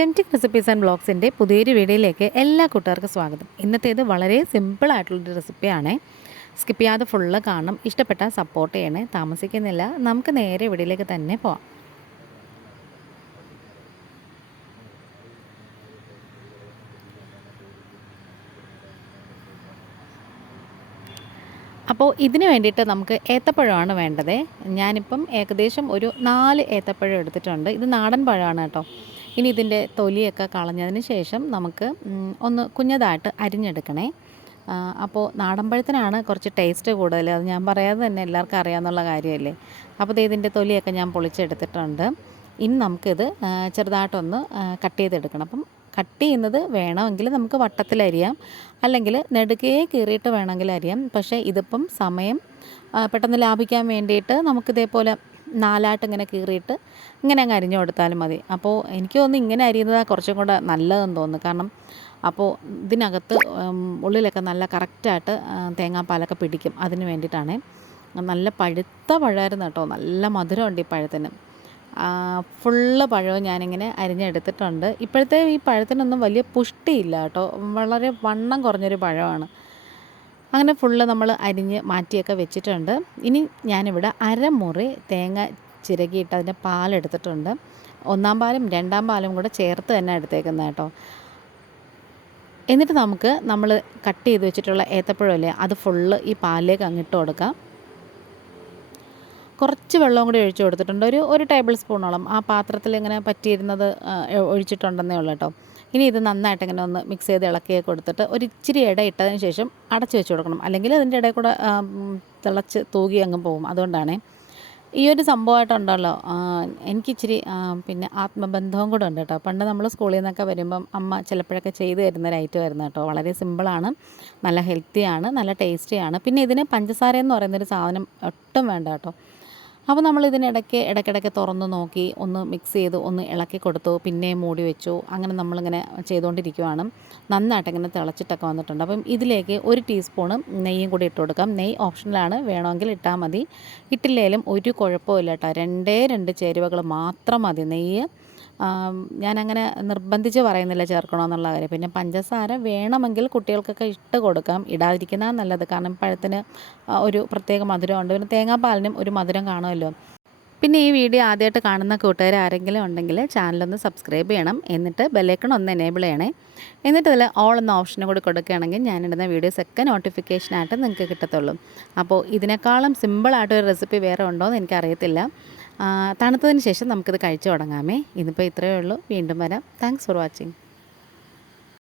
ടെന്റിക് recipes and ബ്ലോഗ്സിന്റെ പുതിയൊരു വീഡിയോയിലേക്ക് എല്ലാ കൂട്ടുകാർക്കും സ്വാഗതം. ഇന്നത്തേത് വളരെ സിമ്പിൾ ആയിട്ടുള്ളൊരു റെസിപ്പിയാണ് സ്കിപ്പ് ചെയ്യാതെ ഫുള്ള് കാണും. ഇഷ്ടപ്പെട്ടാൽ സപ്പോർട്ട് ചെയ്യണേ. താമസിക്കുന്നില്ല. നമുക്ക് നേരെ വീഡിയോയിലേക്ക് തന്നെ പോവാം. അപ്പോൾ ഇതിന് വേണ്ടിയിട്ട് നമുക്ക് ഏത്തപ്പഴമാണ് വേണ്ടത്. ഞാനിപ്പം ഏകദേശം ഒരു നാല് ഏത്തപ്പഴം എടുത്തിട്ടുണ്ട്. ഇത് നാടൻ പഴമാണ് കേട്ടോ. ഇനി ഇതിന്റെ തൊലിയൊക്കെ കളഞ്ഞതിന് ശേഷം നമുക്ക് ഒന്ന് കുഞ്ഞതായിട്ട് അരിഞ്ഞെടുക്കണേ. അപ്പോൾ നാടൻ പഴത്തിനാണ് കുറച്ച് ടേസ്റ്റ് കൂടുതൽ. അത് ഞാൻ പറയാതെ തന്നെ എല്ലാവർക്കും അറിയാമെന്നുള്ള കാര്യമല്ലേ. അപ്പോൾ ഇതിന്റെ തൊലിയൊക്കെ ഞാൻ പൊളിച്ചെടുത്തിട്ടുണ്ട്. ഇനി നമുക്കിത് ചെറുതായിട്ടൊന്ന് കട്ട് ചെയ്തെടുക്കണം. അപ്പം കട്ട് ചെയ്യുന്നത് വേണമെങ്കിൽ നമുക്ക് വട്ടത്തിൽ അരിയാം. അല്ലെങ്കിൽ നെടുകെ കീറിയിട്ട് വേണമെങ്കിൽ അരിയാം. പക്ഷേ ഇതിപ്പം സമയം പെട്ടെന്ന് ലാഭിക്കാൻ വേണ്ടിയിട്ട് നമുക്കിതേപോലെ നാലായിട്ട് ഇങ്ങനെ കീറിയിട്ട് ഇങ്ങനെ അങ്ങ് അരിഞ്ഞു കൊടുത്താലും മതി. അപ്പോൾ എനിക്ക് തോന്നുന്നു ഇങ്ങനെ അരിയുന്നതാണ് കുറച്ചും കൂടെ നല്ലതെന്ന് തോന്നുന്നു. കാരണം അപ്പോൾ ഇതിനകത്ത് ഉള്ളിലൊക്കെ നല്ല കറക്റ്റായിട്ട് തേങ്ങാപ്പാലൊക്കെ പിടിക്കും. അതിന് വേണ്ടിയിട്ടാണ്. നല്ല പഴുത്ത പഴമായിരുന്നു കേട്ടോ. നല്ല മധുരമുണ്ട് ഈ പഴത്തിന്. ഫുള്ള് പഴവും ഞാനിങ്ങനെ അരിഞ്ഞെടുത്തിട്ടുണ്ട്. ഇപ്പോഴത്തെ ഈ പഴത്തിനൊന്നും വലിയ പുഷ്ടിയില്ല കേട്ടോ. വളരെ വണ്ണം കുറഞ്ഞൊരു പഴമാണ്. അങ്ങനെ ഫുള്ള് നമ്മൾ അരിഞ്ഞ് മാറ്റിയൊക്കെ വെച്ചിട്ടുണ്ട്. ഇനി ഞാനിവിടെ അരമുറി തേങ്ങ ചിരകിയിട്ട് അതിന്റെ പാലെടുത്തിട്ടുണ്ട് ഒന്നാം പാലും രണ്ടാം പാലും കൂടെ ചേർത്ത് തന്നെ എടുത്തേക്കുന്നത് കേട്ടോ. എന്നിട്ട് നമുക്ക് നമ്മൾ കട്ട് ചെയ്ത് വെച്ചിട്ടുള്ള ഏത്തപ്പഴമല്ലേ അത് ഫുള്ള് ഈ പാലിലേക്ക് അങ്ങിട്ട് കൊടുക്കാം. കുറച്ച് വെള്ളവും കൂടി ഒഴിച്ച് കൊടുത്തിട്ടുണ്ട്. ഒരു ഒരു ടേബിൾ സ്പൂണോളം ആ പാത്രത്തിൽ ഇങ്ങനെ പറ്റിയിരുന്നത് ഒഴിച്ചിട്ടുണ്ടെന്നേ ഉള്ളൂ കേട്ടോ. ഇനി ഇത് നന്നായിട്ട് ഇങ്ങനെ ഒന്ന് മിക്സ് ചെയ്ത് ഇളക്കി കൊടുത്തിട്ട് ഒരു ഇച്ചിരി ഇട ഇട്ടതിന് ശേഷം അടച്ചു വെച്ച് കൊടുക്കണം. അല്ലെങ്കിൽ അതിന്റെ ഇടയിൽ കൂടെ തിളച്ച് തൂകി അങ്ങ് പോകും. അതുകൊണ്ടാണേ. ഈ ഒരു സംഭവമായിട്ടുണ്ടല്ലോ എനിക്കിച്ചിരി പിന്നെ ആത്മബന്ധവും കൂടെ ഉണ്ട് കേട്ടോ. പണ്ട് നമ്മൾ സ്കൂളിൽ നിന്നൊക്കെ വരുമ്പം അമ്മ ചിലപ്പോഴൊക്കെ ചെയ്ത് തരുന്ന ഒരു ഐറ്റം ആയിരുന്നു കേട്ടോ. വളരെ സിമ്പിളാണ് നല്ല ഹെൽത്തിയാണ് നല്ല ടേസ്റ്റിയാണ്. പിന്നെ ഇതിന് പഞ്ചസാര എന്ന് പറയുന്നൊരു സാധനം ഒട്ടും വേണ്ട കേട്ടോ. അപ്പോൾ നമ്മൾ ഇതിനിടയ്ക്ക് ഇടയ്ക്കിടയ്ക്ക് തുറന്ന് നോക്കി ഒന്ന് മിക്സ് ചെയ്ത് ഒന്ന് ഇളക്കി കൊടുത്തു പിന്നെ മൂടി വെച്ചു അങ്ങനെ നമ്മളിങ്ങനെ ചെയ്തുകൊണ്ടിരിക്കുവാണ്. നന്നായിട്ട് ഇങ്ങനെ തിളച്ചിട്ടൊക്കെ വന്നിട്ടുണ്ട്. അപ്പം ഇതിലേക്ക് ഒരു ടീസ്പൂണ് നെയ്യും കൂടി ഇട്ട് കൊടുക്കാം. നെയ്യ് ഓപ്ഷനിലാണ് വേണമെങ്കിൽ ഇട്ടാൽ മതി. ഇട്ടില്ലേലും ഒരു കുഴപ്പമില്ല കേട്ടോ. രണ്ടേ രണ്ട് ചേരുവകൾ മാത്രം മതി. നെയ്യ് ഞാനങ്ങനെ നിർബന്ധിച്ച് പറയുന്നില്ല ചേർക്കണമെന്നുള്ള കാര്യം. പിന്നെ പഞ്ചസാര വേണമെങ്കിൽ കുട്ടികൾക്കൊക്കെ ഇട്ട് കൊടുക്കാം. ഇടാതിരിക്കുന്നതാണ് നല്ലത്. കാരണം പഴത്തിന് ഒരു പ്രത്യേക മധുരമുണ്ട്. പിന്നെ തേങ്ങാപ്പാലിനും ഒരു മധുരം കാണുമല്ലോ പിന്നെ ഈ വീഡിയോ ആദ്യമായിട്ട് കാണുന്ന കൂട്ടുകാർ ആരെങ്കിലും ഉണ്ടെങ്കിൽ ചാനലൊന്ന് സബ്സ്ക്രൈബ് ചെയ്യണം. എന്നിട്ട് ബെല്ലൈക്കൺ ഒന്ന് എനേബിൾ ചെയ്യണേ. എന്നിട്ട് അതിൽ ഓൾ എന്ന ഓപ്ഷനും കൂടി കൊടുക്കുകയാണെങ്കിൽ ഞാനിടുന്ന വീഡിയോസൊക്കെ നോട്ടിഫിക്കേഷനായിട്ട് നിങ്ങൾക്ക് കിട്ടത്തുള്ളൂ. അപ്പോൾ ഇതിനേക്കാളും സിമ്പിളായിട്ടൊരു റെസിപ്പി വേറെ ഉണ്ടോ എന്ന് എനിക്കറിയത്തില്ല. തണുത്തതിന് ശേഷം നമുക്കിത് കഴിച്ചു തുടങ്ങാമേ. ഇന്നിപ്പോൾ ഇത്രയേ ഉള്ളൂ. വീണ്ടും വരാം. Thanks for watching